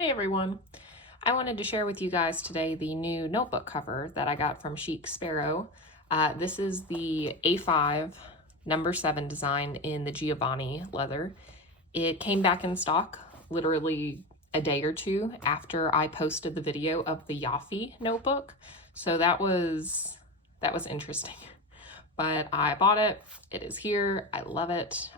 Hey everyone! I wanted to share with you guys today the new notebook cover that I got from Chic Sparrow. This is the A5 number 7 design in the Giovanni leather. It came back in stock literally a day or two after I posted the video of the Yaffe notebook. So that was interesting. But I bought it. It is here. I love it.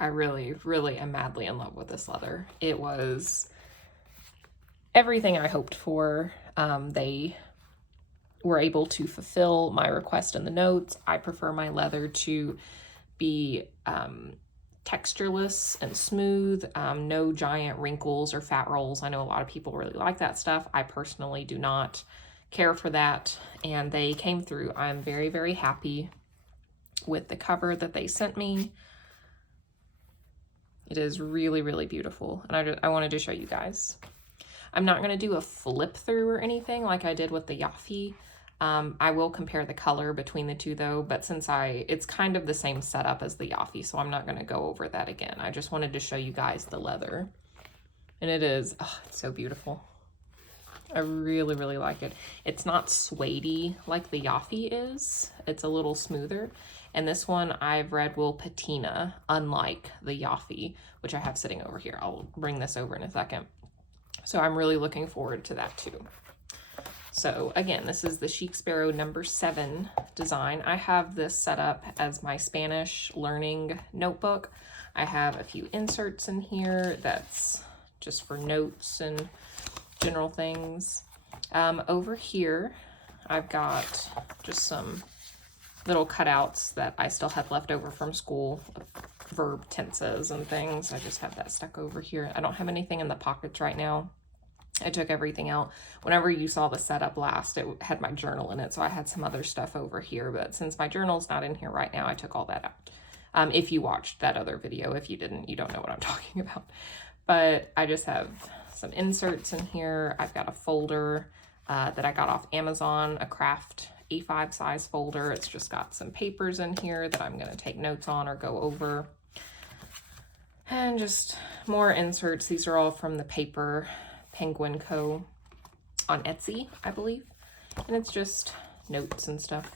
I really, really am madly in love with this leather. It was everything I hoped for. They were able to fulfill my request in the notes. I prefer my leather to be textureless and smooth, no giant wrinkles or fat rolls. I know a lot of people really like that stuff. I personally do not care for that, and they came through. I'm very, very happy with the cover that they sent me. It is really, really beautiful, and I wanted to show you guys. I'm not going to do a flip through or anything like I did with the Yaffe. I will compare the color between the two though, but since it's kind of the same setup as the Yaffe, so I'm not going to go over that again. I just wanted to show you guys the leather, and it's so beautiful. I really, really like it. It's not suede-y like the Yaffe is. It's a little smoother. And this one I've read will patina, unlike the Yaffe, which I have sitting over here. I'll bring this over in a second. So I'm really looking forward to that too. So again, this is the Chic Sparrow number 7 design. I have this set up as my Spanish learning notebook. I have a few inserts in here that's just for notes and general things. Over here, I've got just some little cutouts that I still had left over from school, verb tenses and things. I just have that stuck over here. I don't have anything in the pockets right now. I took everything out. Whenever you saw the setup last, it had my journal in it, so I had some other stuff over here, but since my journal's not in here right now, I took all that out. If you watched that other video. If you didn't, you don't know what I'm talking about. But I just have some inserts in here. I've got a folder that I got off Amazon, a craft A5 size folder. It's just got some papers in here that I'm going to take notes on or go over. And just more inserts. These are all from the Paper Penguin Co. on Etsy, I believe. And it's just notes and stuff.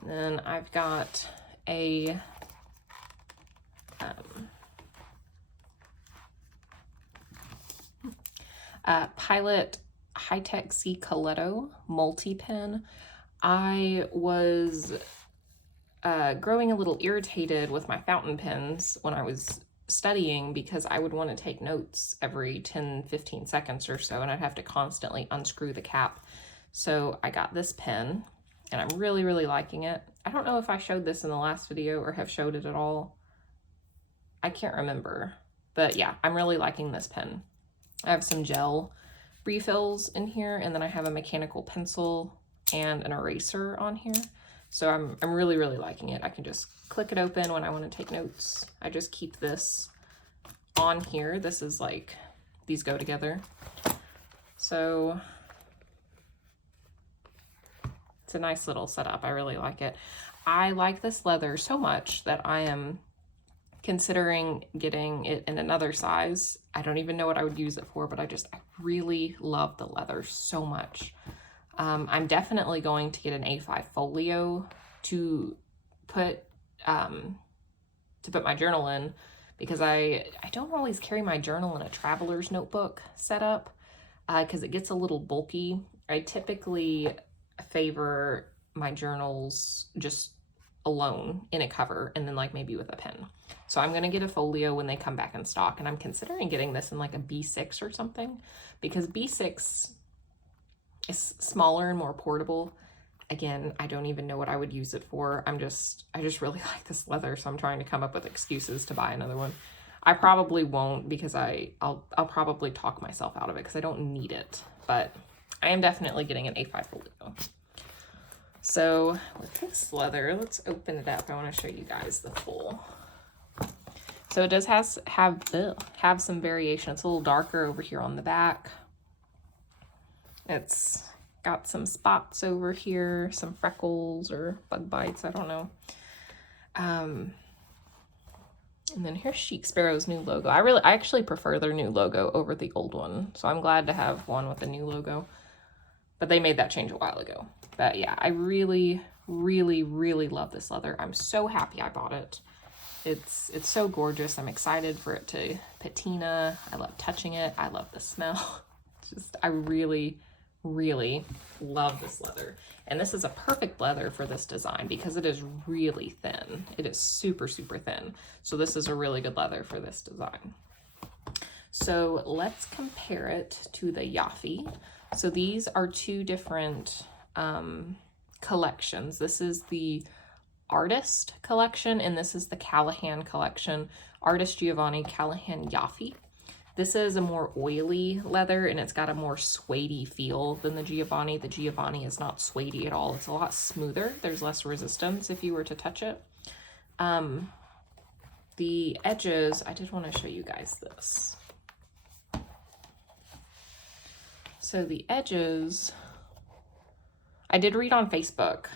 And then I've got a Pilot High-Tech C Coletto multi-pen. I was growing a little irritated with my fountain pens when I was studying because I would want to take notes every 10-15 seconds or so, and I'd have to constantly unscrew the cap. So I got this pen, and I'm really, really liking it. I don't know if I showed this in the last video or have showed it at all. I can't remember, but yeah, I'm really liking this pen. I have some gel refills in here, and then I have a mechanical pencil and an eraser on here. So I'm really, really liking it. I can just click it open when I want to take notes. I just keep this on here. This is like, these go together. So it's a nice little setup. I really like it. I like this leather so much that I am considering getting it in another size. I don't even know what I would use it for, but I really love the leather so much. I'm definitely going to get an A5 folio to put my journal in, because I don't always carry my journal in a traveler's notebook setup because it gets a little bulky. I typically favor my journals just alone in a cover, and then like maybe with a pen. So I'm going to get a folio when they come back in stock, and I'm considering getting this in like a B6 or something, because B6 is smaller and more portable. Again, I don't even know what I would use it for. I just really like this leather, so I'm trying to come up with excuses to buy another one. I probably won't, because I'll probably talk myself out of it because I don't need it, but I am definitely getting an A5 folio. So with this leather, let's open it up. I want to show you guys the full. So it does have some variation. It's a little darker over here on the back. It's got some spots over here, some freckles or bug bites, I don't know. And then here's Chic Sparrow's new logo. I actually prefer their new logo over the old one. So I'm glad to have one with a new logo. But they made that change a while ago. But yeah, I really, really, really love this leather. I'm so happy I bought it. It's so gorgeous. I'm excited for it to patina. I love touching it. I love the smell. Just, I really, really love this leather. And this is a perfect leather for this design because it is really thin. It is super, super thin. So this is a really good leather for this design. So let's compare it to the Yaffe. So these are two different collections. This is the Artist collection, and this is the Callahan collection. Artist Giovanni, Callahan Yaffe. This is a more oily leather, and it's got a more suede-y feel than the Giovanni. The Giovanni is not suede-y at all. It's a lot smoother. There's less resistance if you were to touch it. The edges, I did want to show you guys this. So the edges, I did read on Facebook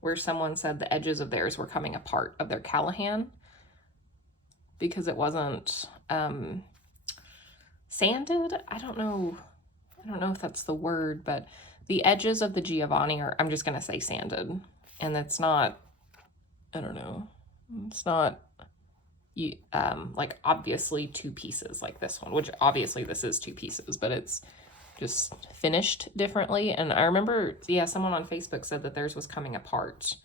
where someone said the edges of theirs were coming apart of their Callahan because it wasn't sanded. I don't know if that's the word, but the edges of the Giovanni are, I'm just gonna say sanded, and it's not, I don't know, it's not like obviously two pieces like this one, which obviously this is two pieces, but it's just finished differently. And I remember, yeah, someone on Facebook said that theirs was coming apart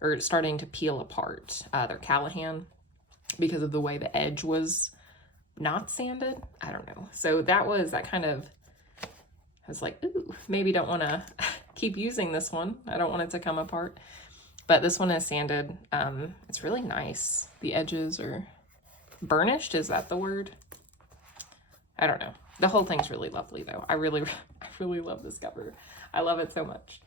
or starting to peel apart, their Callahan, because of the way the edge was not sanded. I don't know. So that kind of, I was like, ooh, maybe don't want to keep using this one. I don't want it to come apart. But this one is sanded. It's really nice. The edges are burnished. Is that the word? I don't know. The whole thing's really lovely though. I really love this cover. I love it so much.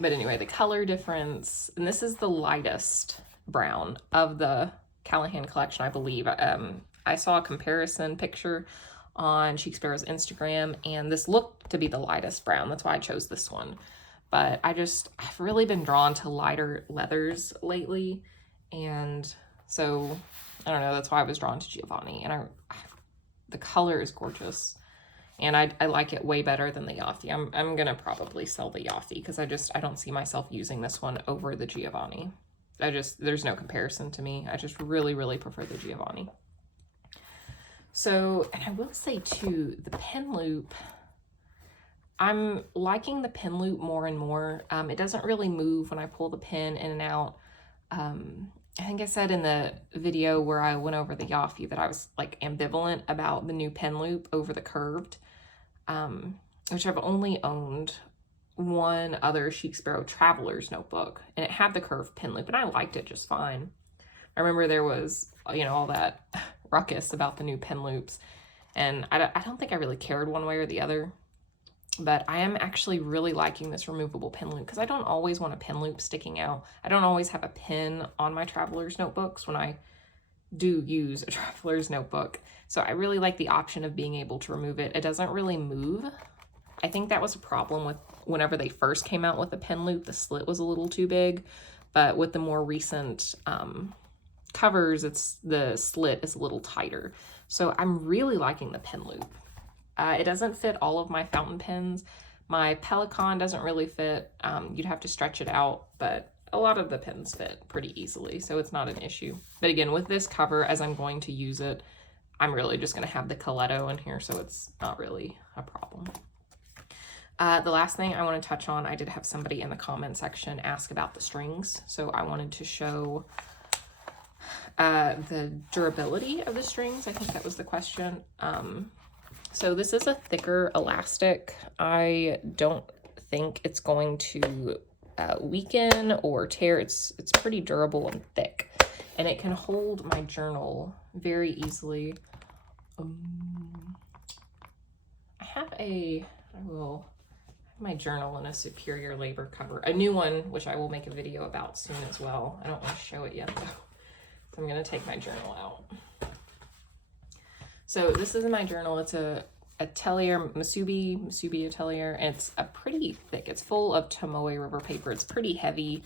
But anyway, the color difference, and this is the lightest brown of the Callahan collection, I believe. I saw a comparison picture on Chic Sparrow's Instagram, and this looked to be the lightest brown. That's why I chose this one. But I've really been drawn to lighter leathers lately. And so, I don't know, that's why I was drawn to Giovanni. And the color is gorgeous. And I like it way better than the Yaffe. I'm going to probably sell the Yaffe because I don't see myself using this one over the Giovanni. There's no comparison to me. I just really, really prefer the Giovanni. So, and I will say too, the pin loop, I'm liking the pin loop more and more. It doesn't really move when I pull the pin in and out. I think I said in the video where I went over the Yaffe that I was like ambivalent about the new pen loop over the curved, which I've only owned one other Chic Sparrow Traveler's notebook, and it had the curved pen loop, and I liked it just fine. I remember there was, all that ruckus about the new pen loops, and I don't think I really cared one way or the other. But I am actually really liking this removable pen loop because I don't always want a pen loop sticking out. I don't always have a pen on my traveler's notebooks when I do use a traveler's notebook. So I really like the option of being able to remove it. It doesn't really move. I think that was a problem with whenever they first came out with the pen loop, the slit was a little too big. But with the more recent covers, the slit is a little tighter. So I'm really liking the pen loop. It doesn't fit all of my fountain pens. My Pelican doesn't really fit. You'd have to stretch it out, but a lot of the pens fit pretty easily, so it's not an issue. But again, with this cover, as I'm going to use it, I'm really just going to have the Coletto in here, so it's not really a problem. The last thing I want to touch on, I did have somebody in the comment section ask about the strings, so I wanted to show the durability of the strings. I think that was the question. So this is a thicker elastic. I don't think it's going to weaken or tear. It's pretty durable and thick, and it can hold my journal very easily. I will have my journal in a superior labor cover, a new one, which I will make a video about soon as well. I don't want to show it yet though, so I'm going to take my journal out. So this is my journal. It's a Atelier, Musubi Atelier, and it's a pretty thick. It's full of Tomoe River paper. It's pretty heavy,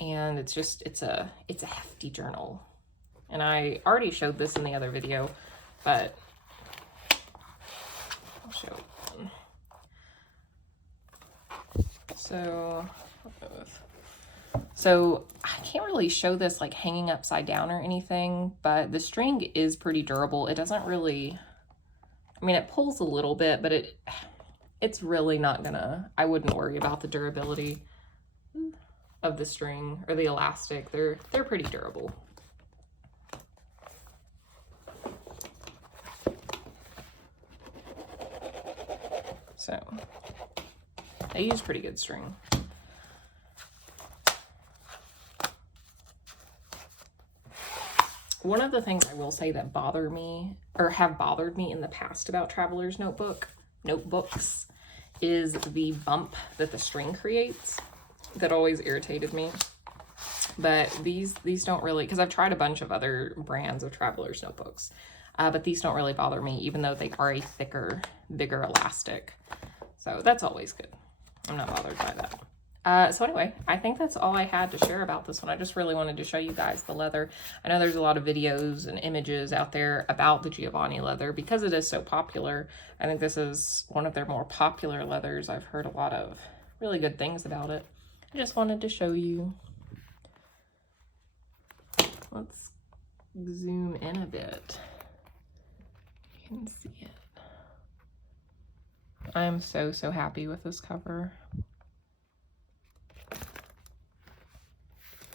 and it's a hefty journal. And I already showed this in the other video, but I'll show it again. So I can't really show this like hanging upside down or anything, but the string is pretty durable. It doesn't really, I mean, it pulls a little bit, but it's really not gonna, I wouldn't worry about the durability of the string or the elastic. They're pretty durable. So I use pretty good string. One of the things I will say that bother me, or have bothered me in the past about Traveler's notebooks, is the bump that the string creates. That always irritated me. But these don't really, because I've tried a bunch of other brands of Traveler's notebooks, but these don't really bother me, even though they are a thicker, bigger elastic. So that's always good. I'm not bothered by that. So anyway, I think that's all I had to share about this one. I just really wanted to show you guys the leather. I know there's a lot of videos and images out there about the Giovanni leather because it is so popular. I think this is one of their more popular leathers. I've heard a lot of really good things about it. I just wanted to show you. Let's zoom in a bit. You can see it. I am so happy with this cover.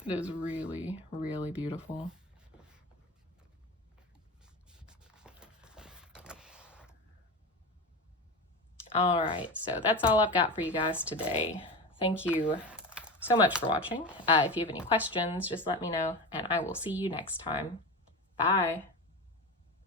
It is really, really beautiful. All right, so that's all I've got for you guys today. Thank you so much for watching. If you have any questions, just let me know, and I will see you next time. Bye.